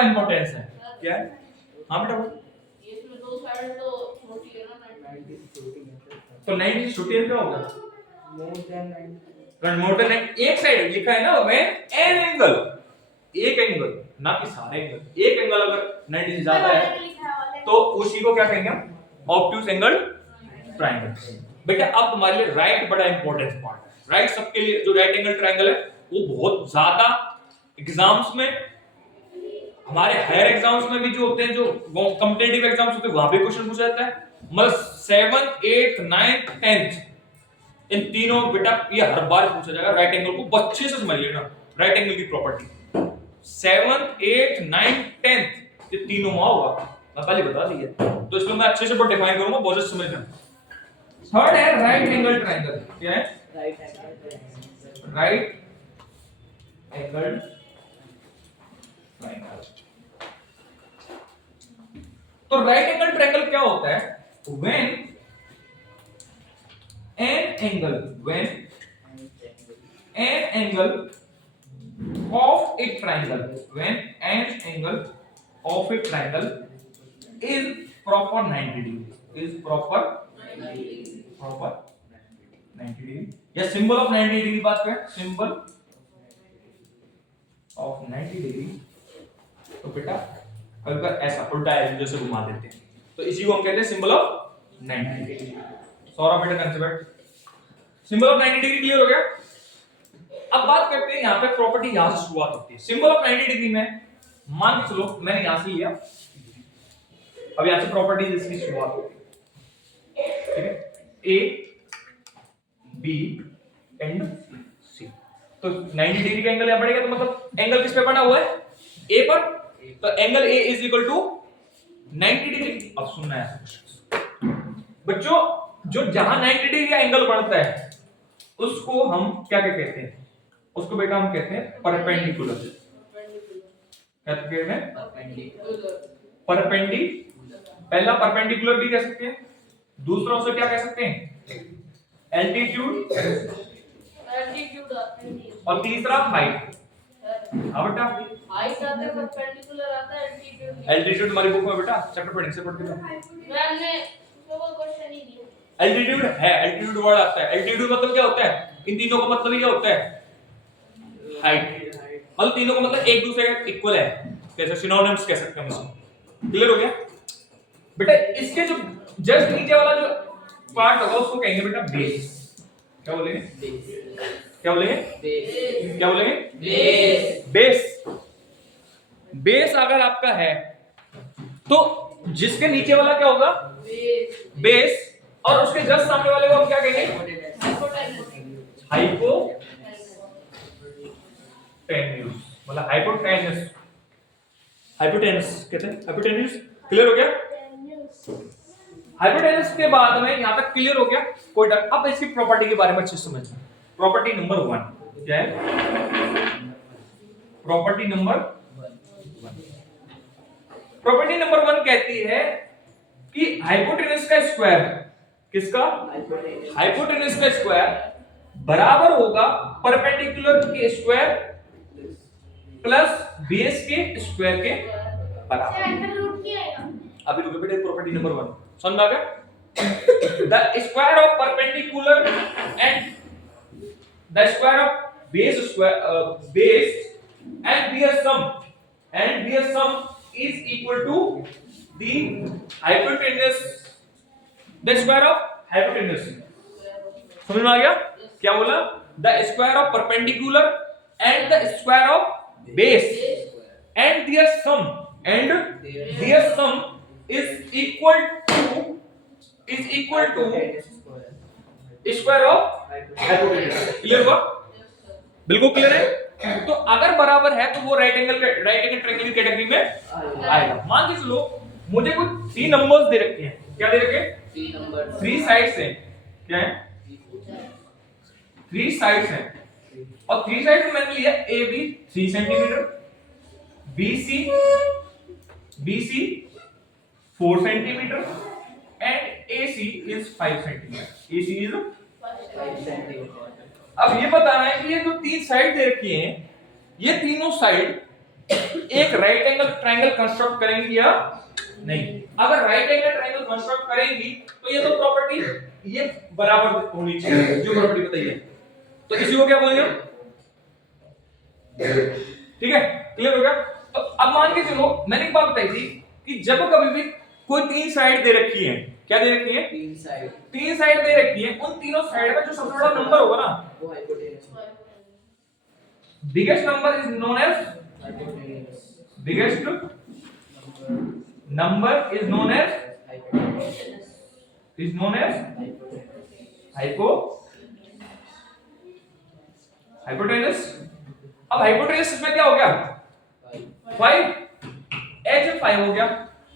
बड़ा इंपॉर्टेंस है। क्या है? हाँ बेटा बोलो। इसमें दो साइड तो छोटी है ना, 90 छोटी है, तो 90 छोटी है क्या होगा? More than 90। मोर देन एक साइड लिखा है ना, व्हेन एन एंगल, एक एंगल ना कि सारे एंगल, एक एंगल अगर 90 से ज्यादा है तो उसी को क्या कहेंगे हम? Obtuse angle triangle. बेटा अब तुम्हारे लिए राइट बड़ा इंपॉर्टेंट पार्ट है। राइट सबके लिए जो राइट एंगल ट्रायंगल है वो बहुत ज्यादा एग्जाम्स में, हमारे हायर एग्जाम्स में भी जो होते हैं, जो कॉम्पिटिटिव एग्जाम्स होते हैं वहां भी क्वेश्चन पूछा जाता है। मतलब 7th 8th 9th 10th इन तीनों बेटा ये हर बार पूछा जाएगा। राइट एंगल को अच्छे से समझ लेना, राइट एंगल की property 7th 8th 9th 10th ये तीनों में होगा, मैं पहले बता दी है, तो इसको मैं अच्छे से डिफाइन करूंगा, बहुत अच्छे से समझना। थर्ड है राइट एंगल ट्रायंगल। क्या है? Right angle right angle triangle. तो राइट एंगल ट्रायंगल क्या होता है? When an angle of a triangle, when an angle of a triangle is proper 90 degree, is proper 90 degree, या सिंबल ऑफ 90 डिग्री बात करें, symbol of 90 degree, तो बेटा कभी बार ऐसा उल्टा है जैसे घुमा देते हैं, तो इसी को हम कहते हैं सिंबल ऑफ 90 डिग्री। सौरभ बेटा concept symbol of 90 degree clear हो गया। अब बात करते हैं यहाँ पे प्रॉपर्टी, यहां से शुरुआत होती है। सिंबल ऑफ 90 डिग्री में मान के चलो मैंने यहां से लिया, अब यहां से प्रॉपर्टी इसकी शुरुआत होती है, ठीक है, ए बी एंड सी। तो 90 डिग्री का एंगल यहां बढ़ेगा, तो मतलब एंगल किस पे बना हुआ है? ए पर, तो angle A is equal to 90 degree. अब सुनना है बच्चों, जो जहां 90 डिग्री का एंगल बनता है उसको हम क्या क्या कहते हैं? उसको बेटा हम कहते हैं परपेंडिकुलर। क्या कहते हैं? परपेंडी। पहला परपेंडिकुलर भी कह सकते हैं, दूसरा उसे क्या कह सकते हैं? एल्टीट्यूड, और तीसरा हाइट। हाँ बेटा, हाइट आता है, परपेंडिकुलर आता है, एल्टीट्यूड। एल्टीट्यूड हमारी बुक में बेटा चैप्टर पढ़ने से पढ़ के मैंने तो वो क्वेश्चन ही दिया। एल्टीट्यूड है, एल्टीट्यूड वर्ड आता है। एल्टीट्यूड मतलब क्या होता है? इन तीनों का मतलब क्या होता है? हाइट। मतलब तीनों का मतलब एक दूसरे के इक्वल है, कैसे सिनोनिम्स कह सकते हैं हम इसको। क्लियर हो गया बेटा? इसके जो जस्ट नीचे वाला जो पार्ट होगा उसको कहेंगे बेटा बेस। क्या बोलेंगे? क्या बोलेंगे? बेस। क्या बोलेंगे? बेस। बेस। बेस अगर आपका है तो जिसके नीचे वाला क्या होगा? बेस। बेस। और उसके जस्ट सामने वाले को हम क्या कहेंगे? हाइपोटेन्यूज। मतलब हाइपोटेन्यूज, हाइपोटेन्यूज कहते हैं, हाइपोटेन्यूज। क्लियर हो गया? हाइपोटेन्यूज के बाद में यहां तक क्लियर हो गया, कोई डर। अब इसकी प्रॉपर्टी के बारे में अच्छे से समझना। प्रॉपर्टी नंबर 1 क्या है? प्रॉपर्टी नंबर 1 कहती है कि हाइपोटेन्यूज का स्क्वायर, किसका? हाइपोटेन्यूज का स्क्वायर बराबर होगा परपेंडिकुलर के स्क्वायर प्लस बेस के स्क्वायर के बराबर। अभी रुको बेटा, प्रॉपर्टी नंबर 1 समझ में आ गया? The square of perpendicular and the square of base and their sum is equal to the hypotenuse, the square of hypotenuse। समझ में आ गया क्या बोला? The square of perpendicular and the square of base and their sum is equal to square of hypotenuse. Clear हुआ? बिल्कुल clear है। तो अगर बराबर है तो वो राइट एंगल ट्रायंगल की कैटेगरी में आएगा। मान के चलो मुझे कुछ 3 नंबर्स दे रखे हैं। क्या दे रखे हैं? 3 नंबर, 3 साइड्स हैं। क्या है? 3 साइड्स हैं, और 3 साइड्स में मैंने लिया A B 3 centimetre, BC 4 centimetre and AC is 5 centimetre. AC is 5 centimetre. अब ये बताना है कि ये जो 3 साइड दे रखी हैं, ये तीनों साइड एक राइट एंगल ट्रायंगल कंस्ट्रक्ट करेंगी या नहीं। अगर राइट एंगल ट्रायंगल कंस्ट्रक्ट करेंगी तो ये तो प्रॉपर्टी ये बराबर होनी चाहिए जो प्रॉपर्टी बताइए, तो इसी को क्या बोलेंगे, ठीक है, क्लियर हो गया। तो अब मान के चलो मैंने एक बात बताई थी कि जब कभी भी कोई तीन साइड दे रखी है, क्या दे रखी है, तीन साइड दे रखी है, उन तीनों साइड में जो सबसे बड़ा नंबर होगा ना, वो hypotenuse biggest number is known as, biggest number is known as hypotenuse. अब हाइपोटेनस में क्या हो गया, 5, h 5 हो गया।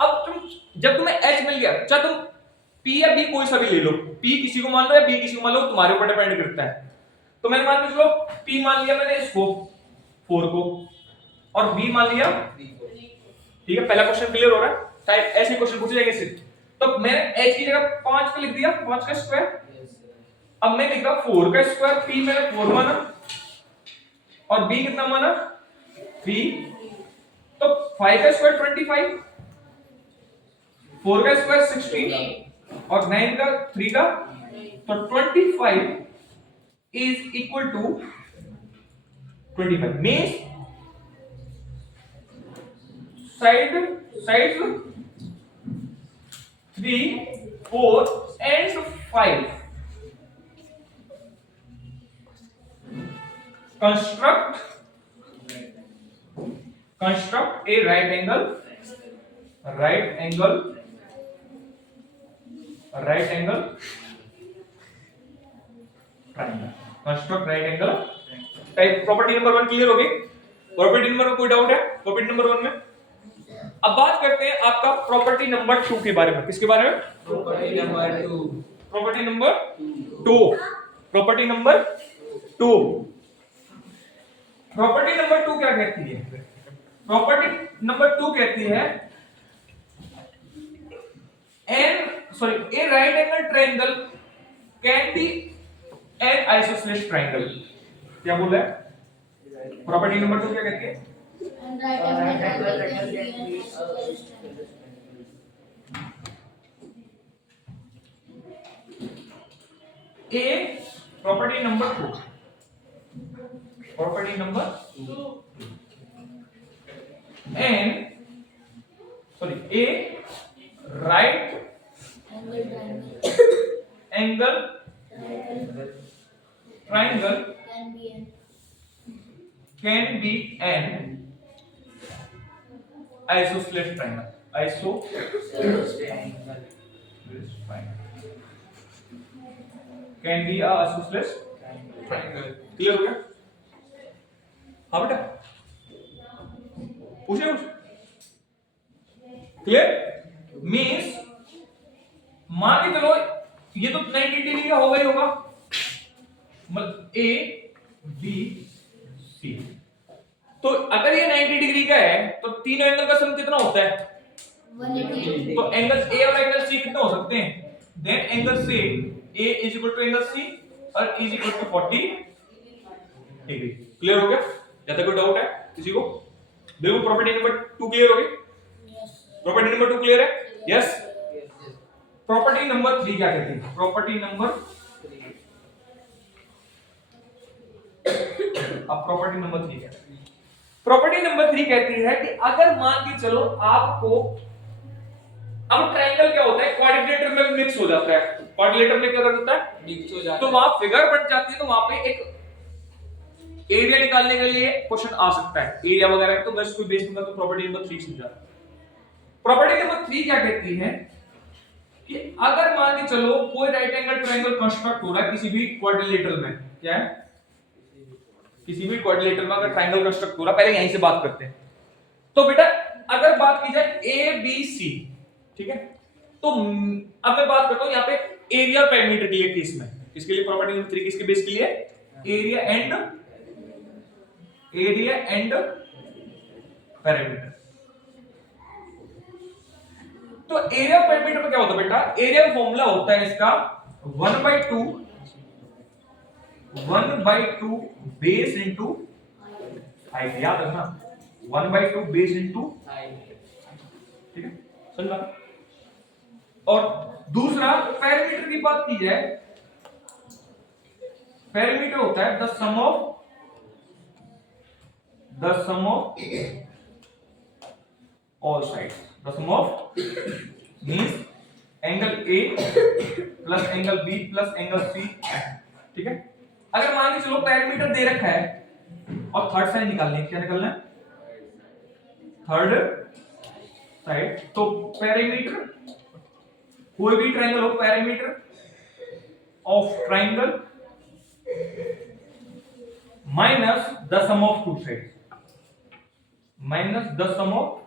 अब तुम जब तुम्हें h मिल गया, चाहे तुम p या b कोई सा भी ले लो, p किसी को मान लो या b किसी को मान लो, तुम्हारे ऊपर डिपेंड करता है। तो मैंने मान के चलो p मान लिया मैंने इसको 4 को और b मान लिया, ठीक है, पहला क्वेश्चन क्लियर हो रहा है, टाइप ऐसे क्वेश्चन पूछे जाएंगे सिर्फ। तो मैंने h की जगह 5 का लिख दिया, 5 का स्क्वायर। अब मैं लिखा 4 का स्क्वायर, p मैंने 4 माना और b कितना माना 3, तो 5 का स्क्वायर 25, 4 का स्क्वायर 16 और 9 का 3 का, तो 25 is equal to 25 means sides 3, 4 and 5 construct a right angle triangle। Construct right angle type. Property number 1 clear हो गई। प्रॉपर्टी नंबर में कोई डाउट है प्रॉपर्टी नंबर 1 में? अब बात करते हैं आपका प्रॉपर्टी नंबर 2 के बारे में। किसके बारे में? Property number 2। Property number 2। Property number 2। Property number 2 क्या कहती है? प्रॉपर्टी नंबर 2 कहती है a right angle triangle can be an isosceles triangle। क्या बोला है? प्रॉपर्टी नंबर 2 क्या कहती है? A property number 2, property number 2 and sorry a right angle triangle can be an isosceles triangle। Isosceles triangle can be a isosceles triangle। Clear हो गया? हाँ बेटा पूछे कुछ? क्लियर मीन्स मान के चलो ये तो 90 डिग्री का होगा ही होगा, मतलब ए बी सी। तो अगर ये 90 डिग्री का है तो तीनों एंगल का सम कितना होता है? 180। तो एंगल ए और एंगल सी कितने हो सकते हैं? देन एंगल से A is equal to angle C और is equal to 40 degree. Clear हो गया? ज्यादा कोई डाउट है किसी को? देखो प्रॉपर्टी नंबर 2 क्लियर हो गई? प्रॉपर्टी नंबर 2 क्लियर है? यस। प्रॉपर्टी नंबर 3 क्या कहती है? Property number 3। अब प्रॉपर्टी नंबर 3 क्या कहती है? प्रॉपर्टी नंबर 3 कहती है कि अगर मान के चलो आपको, अब ट्रायंगल क्या होता है? क्वाड्रिलेटरल में मिक्स हो जाता है। क्वाड्रिलेटरल में क्या होता है? मिक्स हो जाता है। तो वहां फिगर बन जाती है, तो वहां पे एक एरिया निकालने के लिए क्वेश्चन आ सकता है एरिया वगैरह। तो मैं इसको बेस दूंगा तो प्रॉपर्टी नंबर 3 समझा। प्रॉपर्टी नंबर 3 क्या कहती है कि अगर मान के चलो कोई राइट एंगल ट्रायंगल कंस्ट्रक्ट हो रहा है किसी भी क्वाड्रिलेटरल में, क्या है? किसी भी क्वाड्रिलेटरल में अगर ट्रायंगल कंस्ट्रक्ट हो रहा है, पहले यहीं से बात करते हैं। तो बेटा अगर बात की जाए ए बी सी, ठीक है, तो अब मैं बात करता हूं यहां पे एरिया पैरामीटर के लिए केस में। किसके लिए प्रॉपर्टी नंबर 3? किसके बेस के लिए? Area and parameter. तो एरिया पैरामीटर में क्या होता है बेटा? एरिया फॉर्मूला होता है इसका 1/2 बेस इनटू हाइट। याद रखना 1/2 बेस इंटू, ठीक है समझा। और दूसरा पेरीमीटर की बात की जाए, पेरीमीटर होता है the sum of all sides, the sum of means angle A plus angle B plus angle C, ठीक है। अगर मान के चलो पेरीमीटर दे रखा है और थर्ड साइड निकालनी है, क्या निकालना है, थर्ड साइड। तो पेरीमीटर, कोई भी ट्रायंगल हो, perimeter of triangle minus the sum of two side, minus the sum of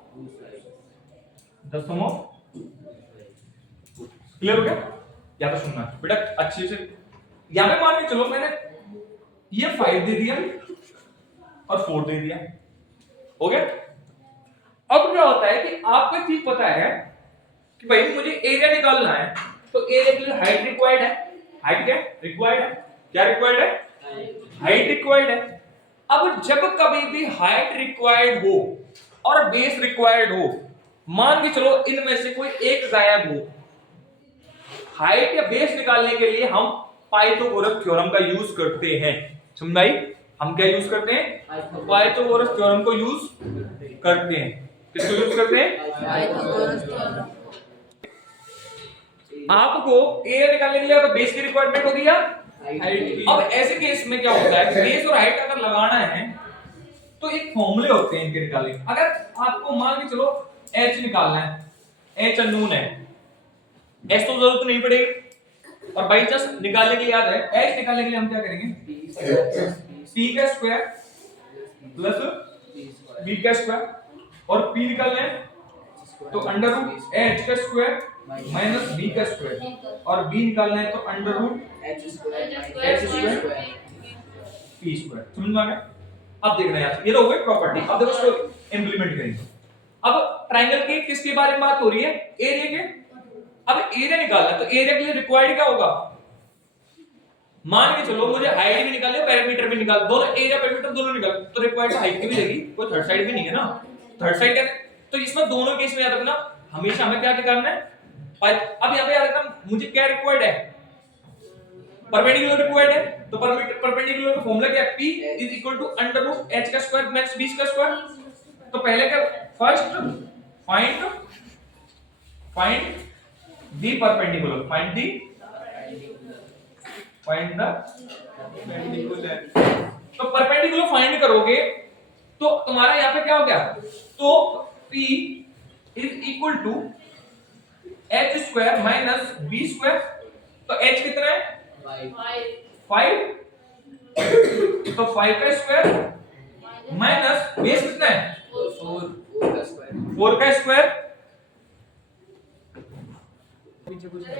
clear हो गया। या तो सुनना बेटा अच्छे से, यहां पे मान के चलो मैंने ये 5 दे दिया और 4 दे दिया, हो गया। अब क्या होता है कि आपको चीज पता है कि भाई मुझे एरिया निकालना है, तो एरिया के लिए हाइट रिक्वायर्ड है, हाइट क्या रिक्वायर्ड है, क्या रिक्वायर्ड है, हाइट रिक्वायर्ड है। अब जब कभी भी हाइट रिक्वायर्ड हो और बेस रिक्वायर्ड हो, मान के चलो इनमें से कोई एक गायब हो, हाइट या बेस निकालने के लिए हम पाइथागोरस थ्योरम का यूज करते हैं। समझाई, हम क्या यूज करते हैं, पाइथागोरस थ्योरम को यूज करते हैं। किसको यूज करते हैं, पाइथागोरस थ्योरम। आपको एरिया निकालने के लिए तो बेस की रिक्वायरमेंट होगी या हाइट की। अब ऐसे केस में क्या होता है, बेस और हाइट अगर लगाना है तो एक फॉर्मूले होते हैं इनके निकालने। अगर आपको मान के चलो h निकालना है, h अननोन है, s तो जरूरत नहीं पड़ेगी, और बाई चांस निकालने के लिए याद है, h निकालने के लिए हम क्या करेंगे, p का स्क्वायर प्लस b का स्क्वायर, और p निकालना है तो अंडर रूट h का स्क्वायर माइनस b का स्क्वायर, और b निकालना है तो under root h square p square. समझ में आ गया। अब देखना यार, ये तो हो गई प्रॉपर्टी। अब देखो इसको इंप्लीमेंट करेंगे। अब ट्रायंगल की किसके बारे में बात हो रही है, एरिया के। अब एरिया निकालना है तो एरिया के लिए रिक्वायर्ड क्या होगा, मान के चलो मुझे हाइट भी निकालनी है, पैरामीटर भी निकाल, दोनों एरिया पैरामीटर दोनों निकाल, तो रिक्वायर्ड हाइट की भी लगेगी, कोई थर्ड साइड भी नहीं है ना। थर्ड साइड क्या, तो इसमें दोनों केस में याद रखना हमेशा हमें क्या निकालना है, अब यहां पे याद रखना मुझे क्या रिक्वायर्ड है, परपेंडिकुलर रिक्वायर्ड है। तो परपेंडिकुलर का फॉर्मूला क्या है, p is equal to under root h का स्क्वायर माइनस b का स्क्वायर। तो पहले क्या, first find the perpendicular, find the तो परपेंडिकुलर फाइंड करोगे तो तुम्हारा यहां पे क्या हो गया, तो p is equal to h square minus b square. तो h कितना है 5, तो 5 का स्क्वायर माइनस बेस कितना है 4 का स्क्वायर।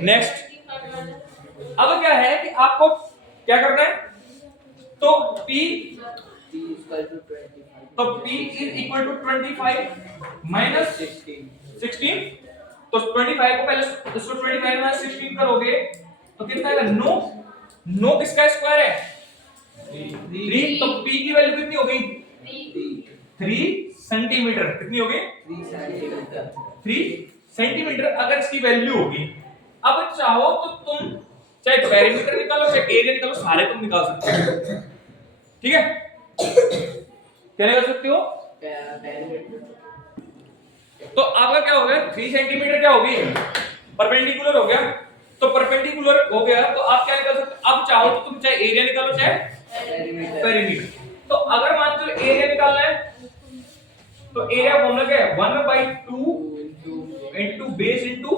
नेक्स्ट, अब क्या है कि आपको क्या करना है, तो p is equal to 25 minus 16। तो 25 को पहले इसको 25 माइनस 16 करोगे तो कितना आएगा, नो किसका स्क्वायर है 3। तो p की वैल्यू कितनी हो गई 3 सेंटीमीटर, कितनी हो गई 3 सेंटीमीटर अगर इसकी वैल्यू होगी। अब चाहो तो तुम चाहे पेरीमीटर निकालो चाहे एरिया निकालो, सारे तुम निकाल सकते हो, ठीक है। क्या निकाल सकते हो, तो आपका क्या हो गया 3 सेंटीमीटर क्या होगी, परपेंडिकुलर हो गया। तो परपेंडिकुलर हो गया तो आप क्या निकाल सकते हो, अब चाहो तो तुम चाहे एरिया निकालो चाहे पेरीमीटर। तो अगर मान लो एरिया निकालना है तो एरिया फॉर्मूला क्या है 1/2 इनटू बेस इनटू,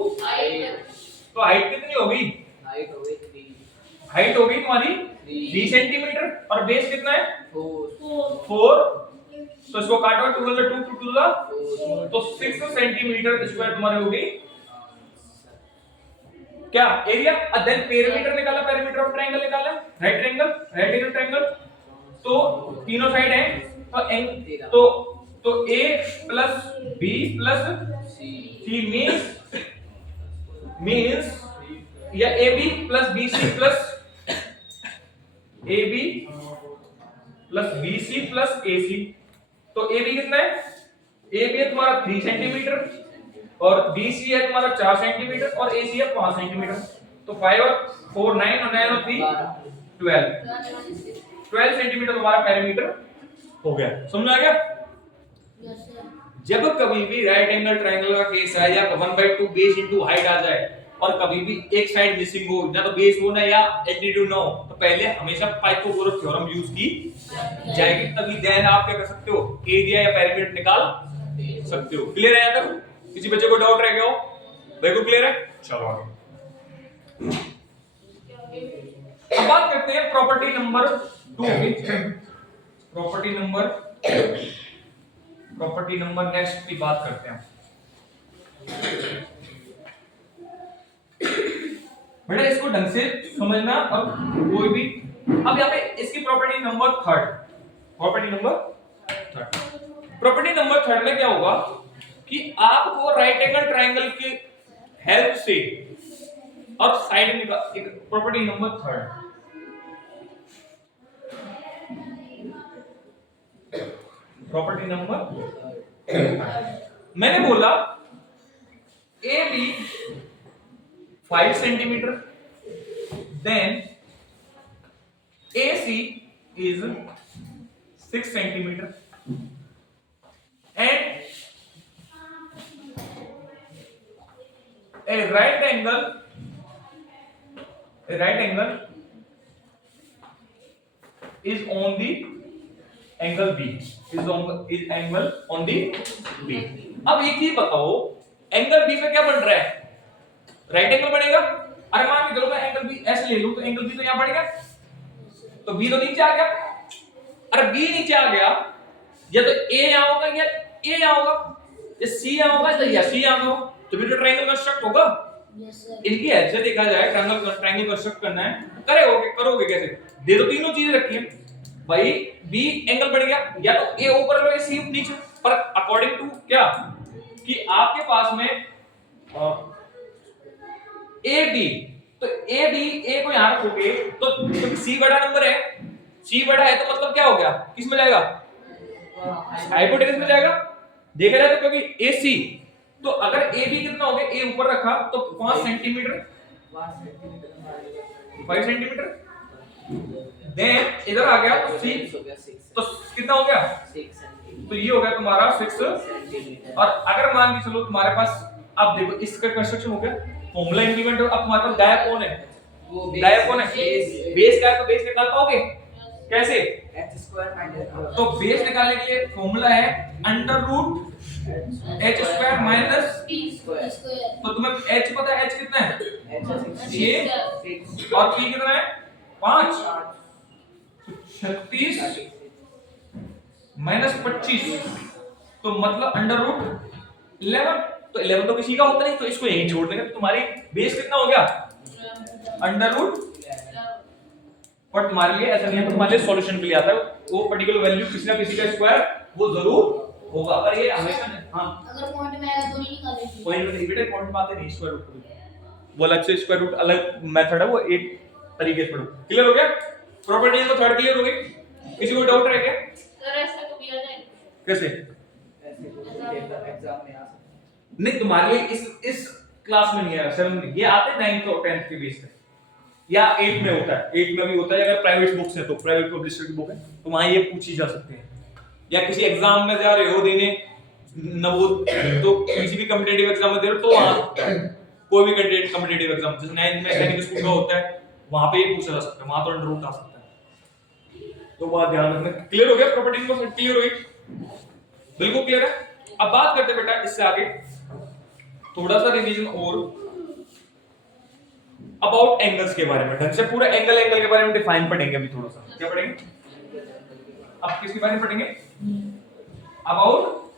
तो हाइट कितनी होगी, हाइट होगी तुम्हारी 3 सेंटीमीटर और बेस कितना है 4। तो इसको काटो 2 2 2 तो 6 सेंटीमीटर स्क्वायर तुम्हारी होगी क्या एरिया। देन पेरीमीटर निकाला, पेरीमीटर ऑफ ट्रायंगल निकाला, राइट एंगल ट्रायंगल। तो तीनों साइड है तो a plus b plus c means या ab plus bc plus ab plus bc plus ac। तो ab कितना है ए बी है तुम्हारा 3 सेंटीमीटर और बी सी है तुम्हारा 4 सेंटीमीटर और ए सी है 5 सेंटीमीटर। तो 5 और 4 9 और 9 और 3 12 12 सेंटीमीटर तुम्हारा पेरीमीटर हो गया। समझ आ गया? Yes sir. जब कभी भी राइट एंगल ट्रायंगल का केस है या 1/2 बेस इनटू हाइट आ जाए और कभी भी एक साइड मिसिंग हो, या तो बेस हो ना या एल्टीट्यूड ना हो, तो पहले हमेशा पाइथागोरस थ्योरम यूज की जाएगी, तभी देन आप क्या कर सकते हो, एरिया या पेरीमीटर निकाल सकते हो। क्लियर है? यहाँ तक किसी बच्चे को डाउट रह गया हो? देखो क्लियर है? चलो आगे। अब बात करते हैं प्रॉपर्टी नंबर 2 की। प्रॉपर्टी नंबर नेक्स्ट की बात करते हैं। बेटा इसको ढंग से समझना और कोई भी, अब यहाँ पे इसकी प्रॉपर्टी नंबर 3 प्रॉपर्टी नंबर 3 में क्या होगा कि आपको राइट एंगल ट्रायंगल के हेल्प से और साइड में एक प्रॉपर्टी नंबर 3 प्रॉपर्टी नंबर मैंने बोला A B 5 centimetre, then A C is 6 centimetre and a right angle is on the angle B is angle on the B। अब एक ही बताओ एंगल B पे क्या बन रहा है? राइट एंगल बनेगा। अरे मान के चलो मैं एंगल B ऐसे ले लूं तो एंगल B तो यहां बढ़ेगा, तो B तो नीचे आ गया। अरे B नीचे आ गया, या तो A यहां होगा या A यहां होगा, या C यहां होगा या C यहां होगा, तो फिर तो ट्रायंगल कंस्ट्रक्ट होगा। Yes sir. इनकी हेल्प से देखा जाए ट्रायंगल कंस्ट्रक्ट करना है, करोगे कैसे? दे दो तीनों चीजें रखी है भाई, B एंगल बढ़ गया, या तो A ऊपर लो या C नीचे, पर अकॉर्डिंग टू क्या कि आपके पास में AB, तो AB A को यहां रखोगे तो C बड़ा नंबर है, C बड़ा है तो मतलब क्या हो गया, किस में जाएगा? हाइपोटेनस में जाएगा। देखा जाए तो क्योंकि AC, तो अगर AB कितना हो गया, A ऊपर रखा तो 5 सेंटीमीटर 5 सेंटीमीटर, देन इधर आ गया तो C, तो कितना हो गया? 6 तो ये हो गया तुम्हारा 6 सेंटीमीटर। और अगर मान के चलो तुम्हारे पास, अब देखो इसका कंस्ट्रक्शन हो गया, फॉर्मूला इंप्लीमेंट हो, अब तुम्हारे पास गायब कौन है? गायब कौन है? बेस का है, तो बेस निकाल पाओगे कैसे? h² तो बेस निकालने के लिए फॉर्मूला है under root h² minus, square. तो तुम्हें h पता है, h कितना है? ये 6 और p कितना है? 5 36 माइनस 25, तो मतलब अंडर रूट 11, तो 11 तो किसी का होता नहीं, तो इसको यहीं छोड़ देंगे, तो तुम्हारी बेस कितना हो गया? Under root. पर तुम्हारे लिए ऐसा नहीं है, तो तुम्हारे लिए सॉल्यूशन के लिए आता है वो पर्टिकुलर वैल्यू किसी ना किसी का स्क्वायर वो जरूर होगा, पर ये हमेशा नहीं। हां अगर पॉइंट में आएगा तो नहीं निकालेंगे। पॉइंट नहीं, बेटा पॉइंट में आते नहीं, स्क्वायर रूट वो अलग से, स्क्वायर रूट अलग मेथड है, वो एक तरीके से पढ़ो। क्लियर हो गया? प्रॉपर्टी तो 3 क्लियर हो गई। किसी को डाउट रह गया? सर ऐसा कभी आ जाए कैसे? ऐसे कुछ एग्जाम में आ सकता नहीं तुम्हारे लिए इस क्लास में नहीं है, 7 में, ये आते 9th और 10th के बेस पे, या 8 में होता है, 8 में भी होता है, अगर प्राइवेट बुक्स है तो प्राइवेट पब्लिशर की बुक है तो वहां ये पूछी जा सकती है, या किसी एग्जाम में जा रहे हो देने तो किसी भी कॉम्पिटिटिव एग्जाम में दे रहे हो तो वहां कोई भी कॉम्पिटिटिव एग्जाम जैसे 9th में सैनिक स्कूल का होता है वहां पे ये पूछा जा सकता है, वहां तो अंडर रूट आ सकता है, तो वहां ध्यान रखना। क्लियर हो गया? प्रॉपर्टीज को क्लियर हो गई? बिल्कुल क्लियर है। अब बात करते हैं बेटा इससे आगे थोड़ा सा रिवीजन और अबाउट एंगल्स के बारे में, ढंग से पूरा एंगल के बारे में डिफाइन पढ़ेंगे अभी थोड़ा सा। क्या पढ़ेंगे? अब किसके बारे में पढ़ेंगे? अबाउट